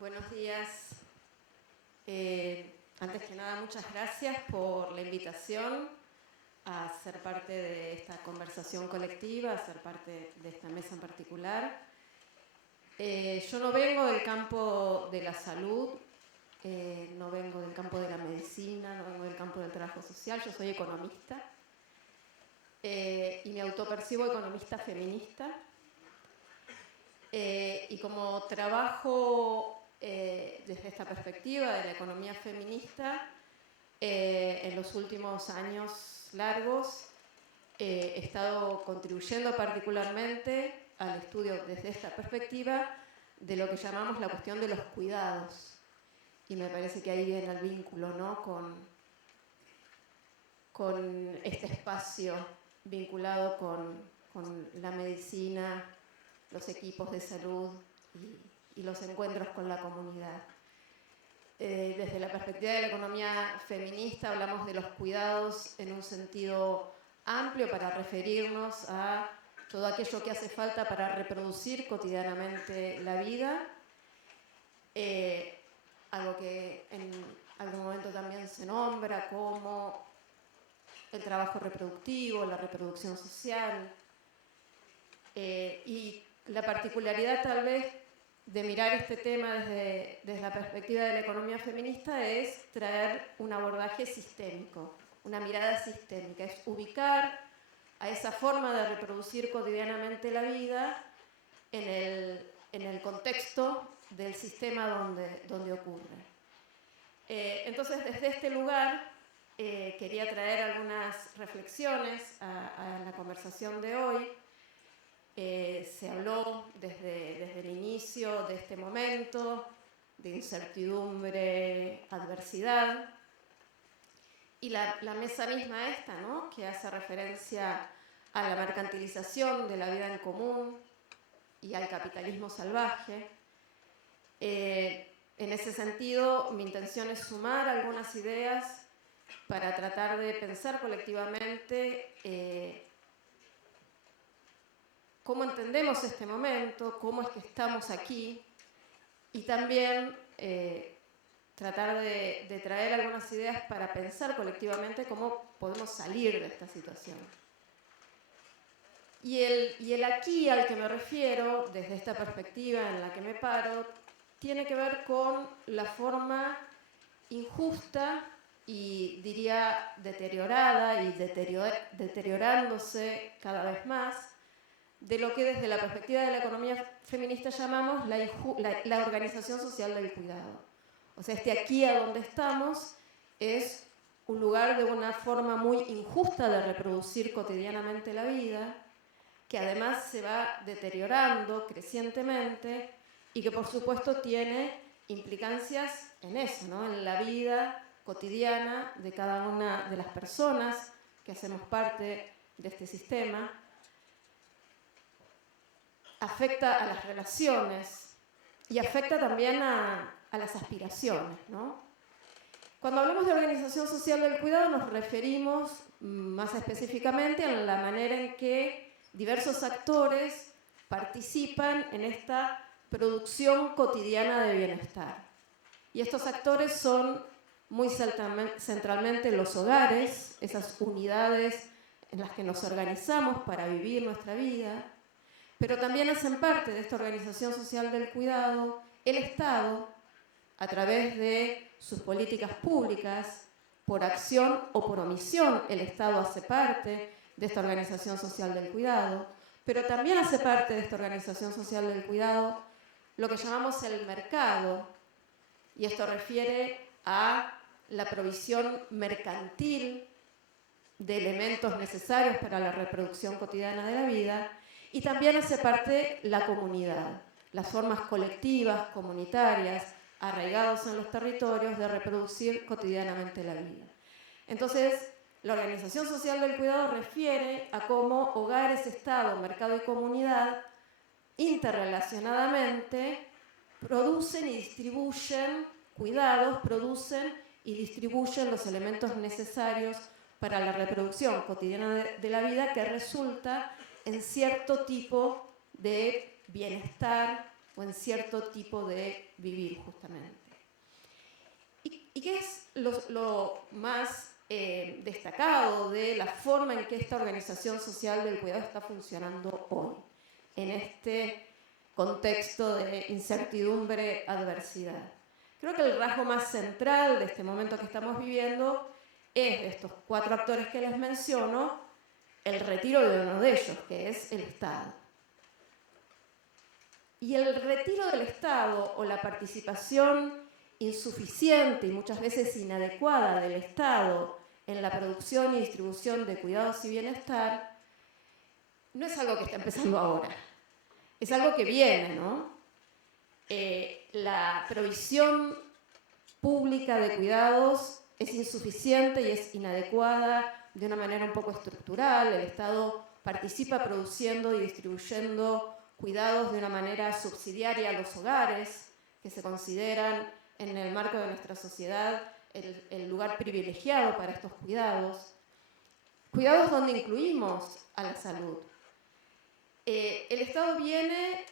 Buenos días. Antes que nada, muchas gracias por la invitación a ser parte de esta conversación colectiva, a ser parte de esta mesa en particular. Yo no vengo del campo de la salud, no vengo del campo de la medicina, no vengo del campo del trabajo social, yo soy economista y me autopercibo economista feminista. Y como trabajo desde esta perspectiva de la economía feminista, en los últimos años largos he estado contribuyendo particularmente al estudio desde esta perspectiva de lo que llamamos la cuestión de los cuidados. Y me parece que ahí viene el vínculo, ¿no?, con este espacio vinculado con la medicina, los equipos de salud y los encuentros con la comunidad. Desde la perspectiva de la economía feminista hablamos de los cuidados en un sentido amplio para referirnos a todo aquello que hace falta para reproducir cotidianamente la vida, algo que en algún momento también se nombra como el trabajo reproductivo, la reproducción social, y la particularidad tal vez de mirar este tema desde la perspectiva de la economía feminista es traer un abordaje sistémico, una mirada sistémica, es ubicar a esa forma de reproducir cotidianamente la vida en el contexto del sistema donde ocurre. Entonces, desde este lugar quería traer algunas reflexiones a la conversación de hoy. Se habló desde el inicio de este momento de incertidumbre, adversidad, y la mesa misma esta, ¿no?, que hace referencia a la mercantilización de la vida en común y al capitalismo salvaje. En ese sentido, mi intención es sumar algunas ideas para tratar de pensar colectivamente cómo entendemos este momento, cómo es que estamos aquí, y también tratar de traer algunas ideas para pensar colectivamente cómo podemos salir de esta situación. Y el aquí al que me refiero, desde esta perspectiva en la que me paro, tiene que ver con la forma injusta y, diría, deteriorada y deteriorándose cada vez más de lo que desde la perspectiva de la economía feminista llamamos la organización social del cuidado. O sea, aquí a donde estamos es un lugar de una forma muy injusta de reproducir cotidianamente la vida, que además se va deteriorando crecientemente y que por supuesto tiene implicancias en eso, ¿no?, en la vida cotidiana de cada una de las personas que hacemos parte de este sistema. Afecta a las relaciones y afecta también a las aspiraciones, ¿no? Cuando hablamos de organización social del cuidado nos referimos más específicamente a la manera en que diversos actores participan en esta producción cotidiana de bienestar. Y estos actores son muy centralmente los hogares, esas unidades en las que nos organizamos para vivir nuestra vida. Pero también hacen parte de esta organización social del cuidado el Estado, a través de sus políticas públicas, por acción o por omisión. El Estado hace parte de esta organización social del cuidado, pero también hace parte de esta organización social del cuidado lo que llamamos el mercado, y esto refiere a la provisión mercantil de elementos necesarios para la reproducción cotidiana de la vida. Y también hace parte la comunidad, las formas colectivas, comunitarias, arraigados en los territorios de reproducir cotidianamente la vida. Entonces, la organización social del cuidado refiere a cómo hogares, Estado, mercado y comunidad interrelacionadamente producen y distribuyen cuidados, producen y distribuyen los elementos necesarios para la reproducción cotidiana de la vida, que resulta en cierto tipo de bienestar, o en cierto tipo de vivir justamente. ¿Y qué es lo más destacado de la forma en que esta organización social del cuidado está funcionando hoy, en este contexto de incertidumbre, adversidad? Creo que el rasgo más central de este momento que estamos viviendo es de estos 4 actores que les menciono, el retiro de uno de ellos, que es el Estado. Y el retiro del Estado o la participación insuficiente y muchas veces inadecuada del Estado en la producción y distribución de cuidados y bienestar no es algo que está empezando ahora, es algo que viene, ¿no? La provisión pública de cuidados es insuficiente y es inadecuada de una manera un poco estructural. El Estado participa produciendo y distribuyendo cuidados de una manera subsidiaria a los hogares, que se consideran en el marco de nuestra sociedad el lugar privilegiado para estos cuidados. Cuidados donde incluimos a la salud. El Estado viene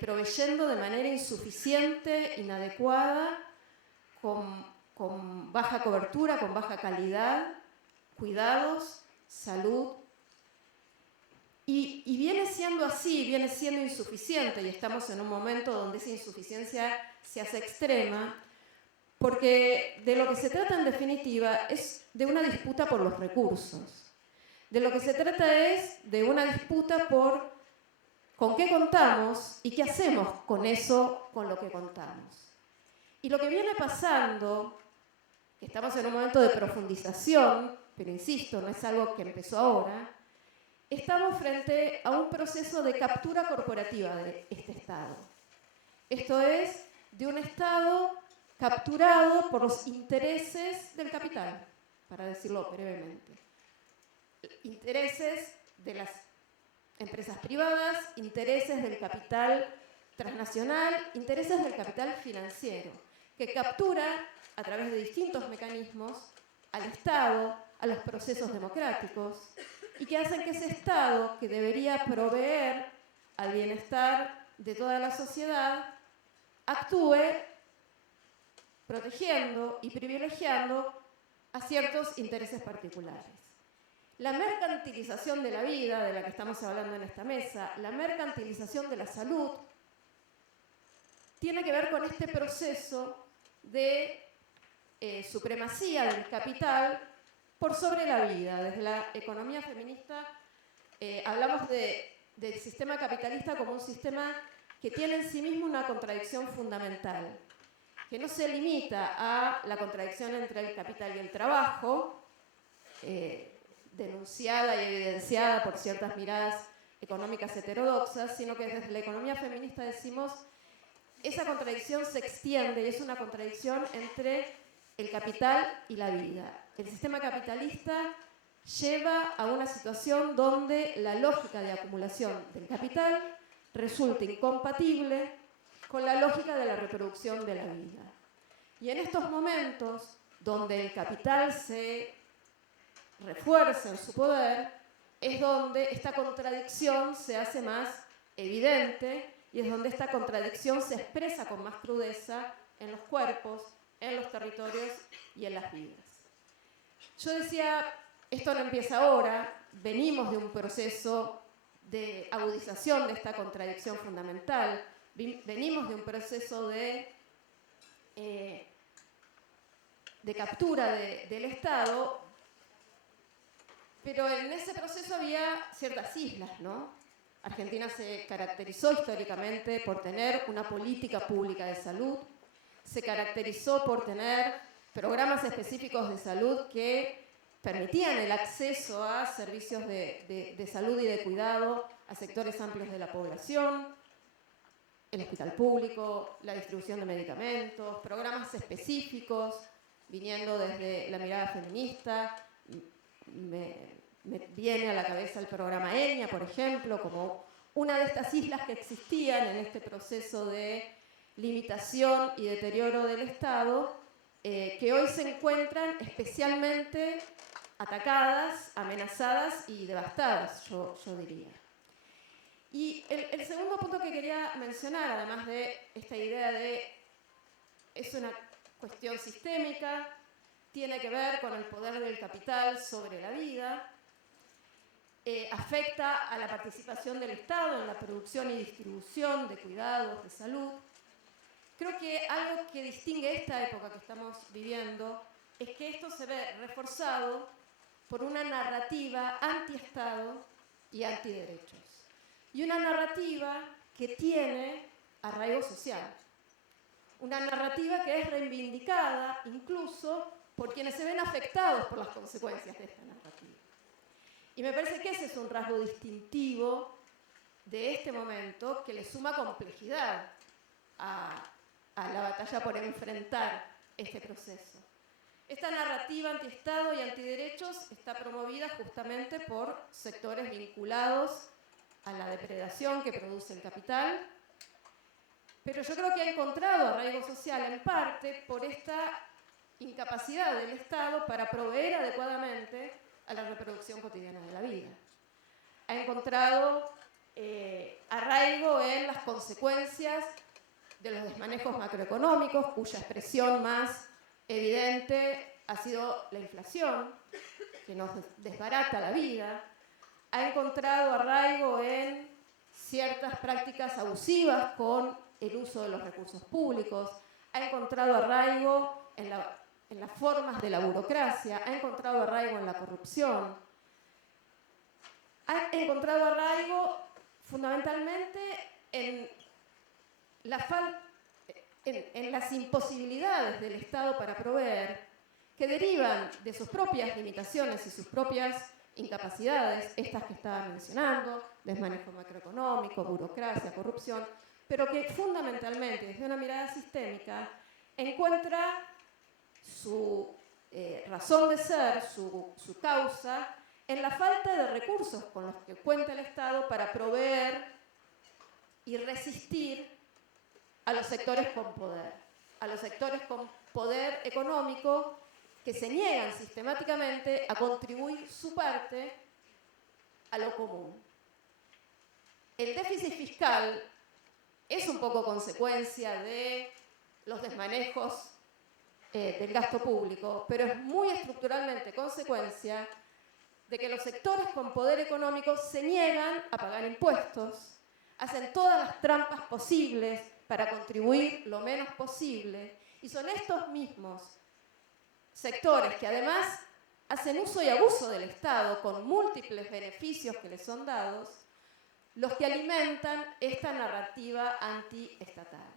proveyendo de manera insuficiente, inadecuada, con baja cobertura, con baja calidad, cuidados, salud. Y viene siendo así, viene siendo insuficiente, y estamos en un momento donde esa insuficiencia se hace extrema, porque de lo que se trata en definitiva es de una disputa por los recursos. De lo que se trata es de una disputa por con qué contamos y qué hacemos con eso, con lo que contamos. Y lo que viene pasando, que estamos en un momento de profundización, pero insisto, no es algo que empezó ahora, estamos frente a un proceso de captura corporativa de este Estado. Esto es, de un Estado capturado por los intereses del capital, para decirlo brevemente. Intereses de las empresas privadas, intereses del capital transnacional, intereses del capital financiero, que captura a través de distintos mecanismos al Estado, a los procesos democráticos, y que hacen que ese Estado, que debería proveer al bienestar de toda la sociedad, actúe protegiendo y privilegiando a ciertos intereses particulares. La mercantilización de la vida, de la que estamos hablando en esta mesa, la mercantilización de la salud, tiene que ver con este proceso de supremacía del capital por sobre la vida. Desde la economía feminista hablamos del sistema capitalista como un sistema que tiene en sí mismo una contradicción fundamental, que no se limita a la contradicción entre el capital y el trabajo, denunciada y evidenciada por ciertas miradas económicas heterodoxas, sino que desde la economía feminista decimos esa contradicción se extiende y es una contradicción entre el capital y la vida. El sistema capitalista lleva a una situación donde la lógica de acumulación del capital resulta incompatible con la lógica de la reproducción de la vida. Y en estos momentos donde el capital se refuerza en su poder, es donde esta contradicción se hace más evidente y es donde esta contradicción se expresa con más crudeza en los cuerpos, en los territorios y en las vidas. Yo decía, esto no empieza ahora, venimos de un proceso de agudización de esta contradicción fundamental, venimos de un proceso de captura del Estado, pero en ese proceso había ciertas islas, ¿no? Argentina se caracterizó históricamente por tener una política pública de salud, se caracterizó por tener programas específicos de salud que permitían el acceso a servicios de salud y de cuidado a sectores amplios de la población, el hospital público, la distribución de medicamentos, programas específicos, viniendo desde la mirada feminista. Me viene a la cabeza el programa ENIA, por ejemplo, como una de estas islas que existían en este proceso de limitación y deterioro del Estado, que hoy se encuentran especialmente atacadas, amenazadas y devastadas, yo diría. Y el segundo punto que quería mencionar, además de esta idea de es una cuestión sistémica, tiene que ver con el poder del capital sobre la vida, afecta a la participación del Estado en la producción y distribución de cuidados, de salud. Creo que algo que distingue esta época que estamos viviendo es que esto se ve reforzado por una narrativa anti-Estado y antiderechos. Y una narrativa que tiene arraigo social. Una narrativa que es reivindicada incluso por quienes se ven afectados por las consecuencias de esta narrativa. Y me parece que ese es un rasgo distintivo de este momento que le suma complejidad a la batalla por enfrentar este proceso. Esta narrativa anti-Estado y antiderechos está promovida justamente por sectores vinculados a la depredación que produce el capital, pero yo creo que ha encontrado arraigo social en parte por esta incapacidad del Estado para proveer adecuadamente a la reproducción cotidiana de la vida. Ha encontrado arraigo en las consecuencias de los desmanejos macroeconómicos, cuya expresión más evidente ha sido la inflación, que nos desbarata la vida. Ha encontrado arraigo en ciertas prácticas abusivas con el uso de los recursos públicos, ha encontrado arraigo en las formas de la burocracia, ha encontrado arraigo en la corrupción, ha encontrado arraigo fundamentalmente en las imposibilidades del Estado para proveer, que derivan de sus propias limitaciones y sus propias incapacidades, estas que estaba mencionando, desmanejo macroeconómico, burocracia, corrupción, pero que fundamentalmente, desde una mirada sistémica, encuentra su razón de ser, su causa, en la falta de recursos con los que cuenta el Estado para proveer y resistir a los sectores con poder económico que se niegan sistemáticamente a contribuir su parte a lo común. El déficit fiscal es un poco consecuencia de los desmanejos del gasto público, pero es muy estructuralmente consecuencia de que los sectores con poder económico se niegan a pagar impuestos, hacen todas las trampas posibles para contribuir lo menos posible, y son estos mismos sectores que además hacen uso y abuso del Estado con múltiples beneficios que les son dados, los que alimentan esta narrativa antiestatal.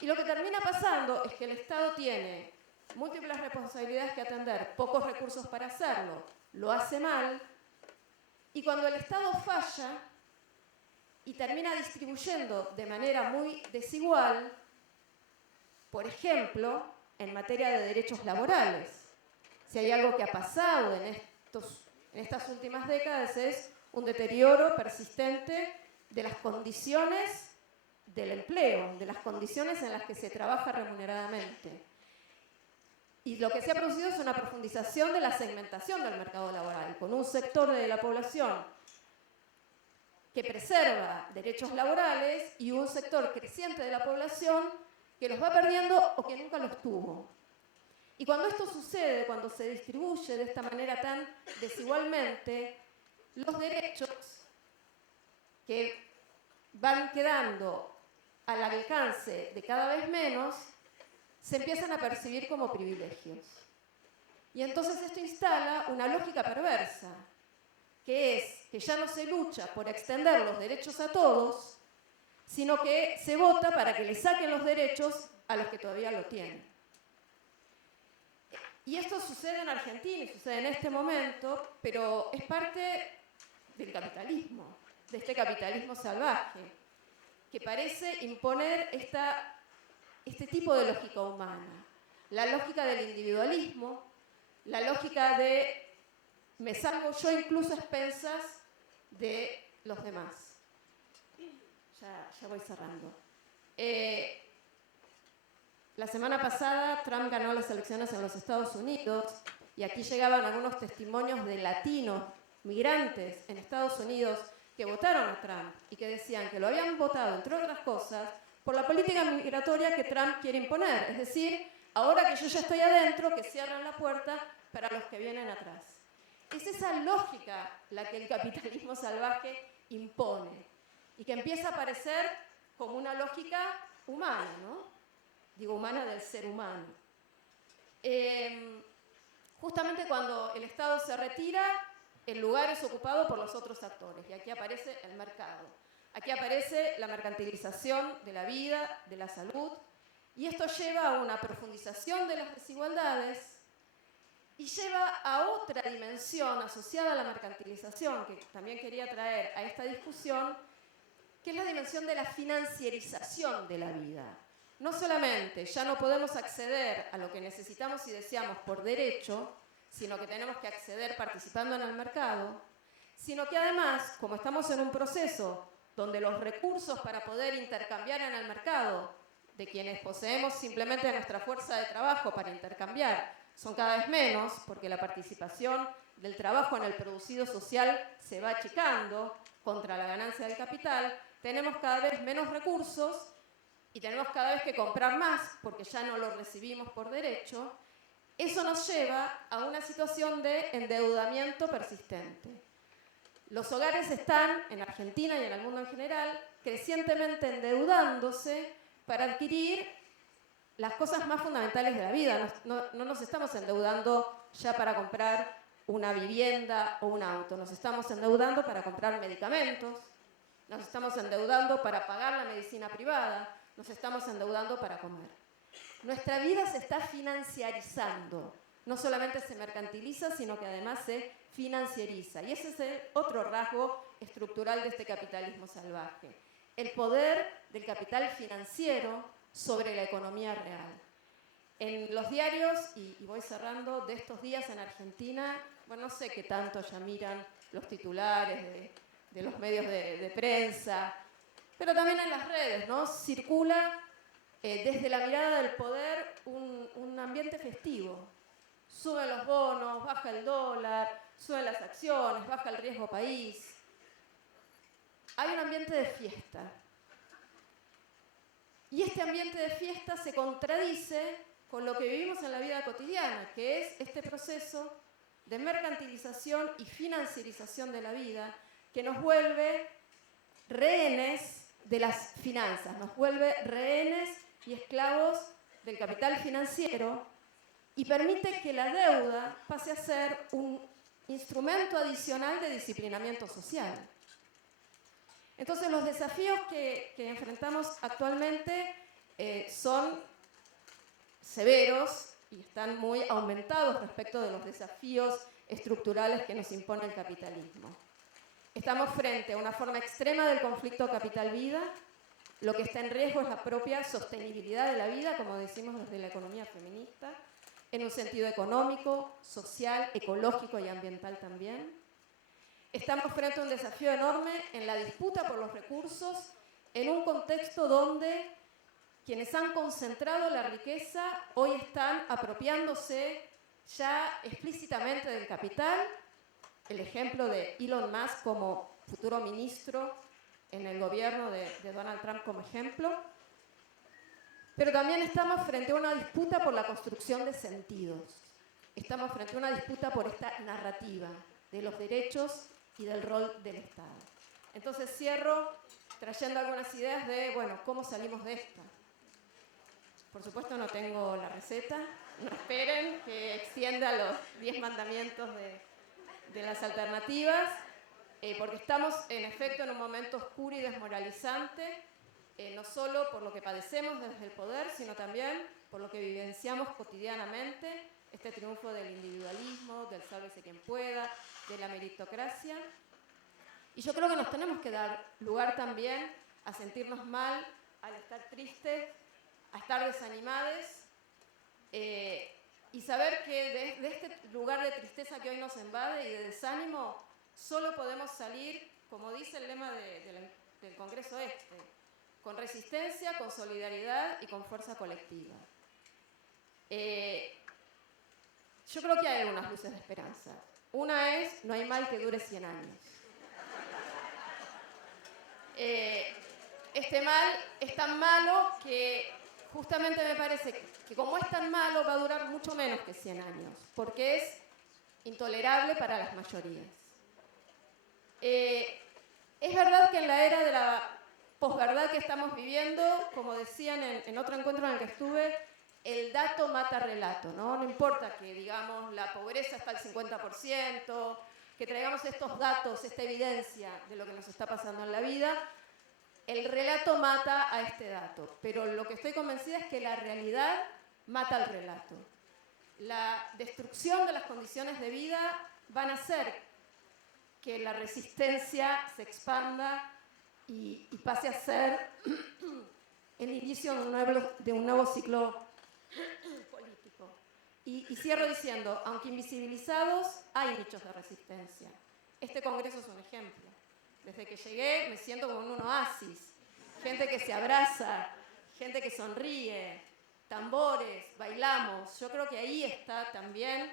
Y lo que termina pasando es que el Estado tiene múltiples responsabilidades que atender, pocos recursos para hacerlo, lo hace mal, y cuando el Estado falla y termina distribuyendo de manera muy desigual, por ejemplo, en materia de derechos laborales. Si hay algo que ha pasado en estas últimas décadas es un deterioro persistente de las condiciones del empleo, de las condiciones en las que se trabaja remuneradamente. Y lo que se ha producido es una profundización de la segmentación del mercado laboral, con un sector de la población que preserva derechos laborales y un sector creciente de la población que los va perdiendo o que nunca los tuvo. Y cuando esto sucede, cuando se distribuye de esta manera tan desigualmente, los derechos que van quedando al alcance de cada vez menos, se empiezan a percibir como privilegios. Y entonces esto instala una lógica perversa, que es que ya no se lucha por extender los derechos a todos, sino que se vota para que le saquen los derechos a los que todavía lo tienen. Y esto sucede en Argentina y sucede en este momento, pero es parte del capitalismo, de este capitalismo salvaje, que parece imponer este tipo de lógica humana, la lógica del individualismo, la lógica de me salvo yo incluso a expensas de los demás. Ya voy cerrando. La semana pasada Trump ganó las elecciones en los Estados Unidos y aquí llegaban algunos testimonios de latinos, migrantes en Estados Unidos, que votaron a Trump y que decían que lo habían votado, entre otras cosas, por la política migratoria que Trump quiere imponer. Es decir, ahora que yo ya estoy adentro, que cierran la puerta para los que vienen atrás. Es esa lógica la que el capitalismo salvaje impone y que empieza a aparecer como una lógica humana, ¿no? Digo, humana del ser humano. Justamente cuando el Estado se retira, el lugar es ocupado por los otros actores y aquí aparece el mercado. Aquí aparece la mercantilización de la vida, de la salud, y esto lleva a una profundización de las desigualdades y lleva a otra dimensión asociada a la mercantilización, que también quería traer a esta discusión, que es la dimensión de la financiarización de la vida. No solamente ya no podemos acceder a lo que necesitamos y deseamos por derecho, sino que tenemos que acceder participando en el mercado, sino que además, como estamos en un proceso donde los recursos para poder intercambiar en el mercado, de quienes poseemos simplemente nuestra fuerza de trabajo para intercambiar, son cada vez menos, porque la participación del trabajo en el producido social se va achicando contra la ganancia del capital, tenemos cada vez menos recursos y tenemos cada vez que comprar más, porque ya no lo recibimos por derecho. Eso nos lleva a una situación de endeudamiento persistente. Los hogares están, en Argentina y en el mundo en general, crecientemente endeudándose para adquirir las cosas más fundamentales de la vida. No nos estamos endeudando ya para comprar una vivienda o un auto, nos estamos endeudando para comprar medicamentos, nos estamos endeudando para pagar la medicina privada, nos estamos endeudando para comer. Nuestra vida se está financiarizando, no solamente se mercantiliza, sino que además se financiariza. Y ese es el otro rasgo estructural de este capitalismo salvaje. El poder del capital financiero sobre la economía real. En los diarios, y voy cerrando, de estos días en Argentina, bueno, no sé qué tanto ya miran los titulares de los medios de prensa, pero también en las redes, ¿no? Circula desde la mirada del poder un ambiente festivo. Suben los bonos, baja el dólar, suben las acciones, baja el riesgo país. Hay un ambiente de fiesta. Y este ambiente de fiesta se contradice con lo que vivimos en la vida cotidiana, que es este proceso de mercantilización y financiarización de la vida que nos vuelve rehenes de las finanzas, nos vuelve rehenes y esclavos del capital financiero y permite que la deuda pase a ser un instrumento adicional de disciplinamiento social. Entonces los desafíos que enfrentamos actualmente son severos y están muy aumentados respecto de los desafíos estructurales que nos impone el capitalismo. Estamos frente a una forma extrema del conflicto capital-vida. Lo que está en riesgo es la propia sostenibilidad de la vida, como decimos desde la economía feminista, en un sentido económico, social, ecológico y ambiental también. Estamos frente a un desafío enorme en la disputa por los recursos, en un contexto donde quienes han concentrado la riqueza hoy están apropiándose ya explícitamente del capital. El ejemplo de Elon Musk como futuro ministro en el gobierno de Donald Trump como ejemplo. Pero también estamos frente a una disputa por la construcción de sentidos. Estamos frente a una disputa por esta narrativa de los derechos y del rol del Estado. Entonces cierro trayendo algunas ideas de, bueno, ¿cómo salimos de esta? Por supuesto no tengo la receta, no esperen que extienda los 10 mandamientos de las alternativas, porque estamos en efecto en un momento oscuro y desmoralizante, no solo por lo que padecemos desde el poder, sino también por lo que vivenciamos cotidianamente, este triunfo del individualismo, del sálvese quien pueda, de la meritocracia. Y yo creo que nos tenemos que dar lugar también a sentirnos mal, al estar tristes, a estar desanimados, y saber que de este lugar de tristeza que hoy nos invade y de desánimo, solo podemos salir, como dice el lema del Congreso con resistencia, con solidaridad y con fuerza colectiva. Yo creo que hay algunas luces de esperanza. Una es, no hay mal que dure 100 años. este mal es tan malo que justamente me parece que como es tan malo va a durar mucho menos que 100 años, porque es intolerable para las mayorías. Es verdad que en la era de la posverdad que estamos viviendo, como decían en otro encuentro en el que estuve, el dato mata relato, ¿no? No importa que, digamos, la pobreza está al 50%, que traigamos estos datos, esta evidencia de lo que nos está pasando en la vida, el relato mata a este dato, pero lo que estoy convencida es que la realidad mata al relato. La destrucción de las condiciones de vida van a hacer que la resistencia se expanda y pase a ser el inicio de un nuevo ciclo político. Y cierro diciendo, aunque invisibilizados, hay nichos de resistencia. Este congreso es un ejemplo. Desde que llegué me siento como en un oasis. Gente que se abraza, gente que sonríe, tambores, bailamos. Yo creo que ahí está también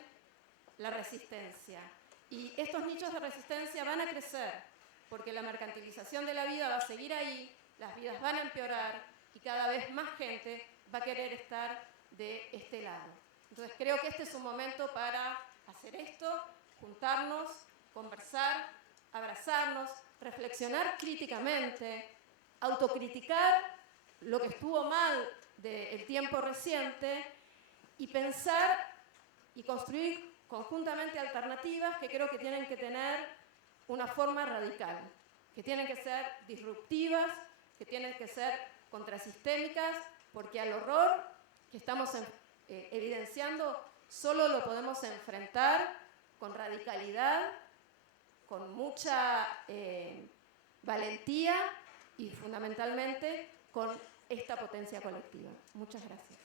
la resistencia. Y estos nichos de resistencia van a crecer, porque la mercantilización de la vida va a seguir ahí, las vidas van a empeorar y cada vez más gente va a querer estar de este lado. Entonces creo que este es un momento para hacer esto, juntarnos, conversar, abrazarnos, reflexionar críticamente, autocriticar lo que estuvo mal del tiempo reciente y pensar y construir conjuntamente alternativas que creo que tienen que tener una forma radical, que tienen que ser disruptivas, que tienen que ser contrasistémicas, porque al horror que estamos evidenciando solo lo podemos enfrentar con radicalidad, con mucha valentía y fundamentalmente con esta potencia colectiva. Muchas gracias.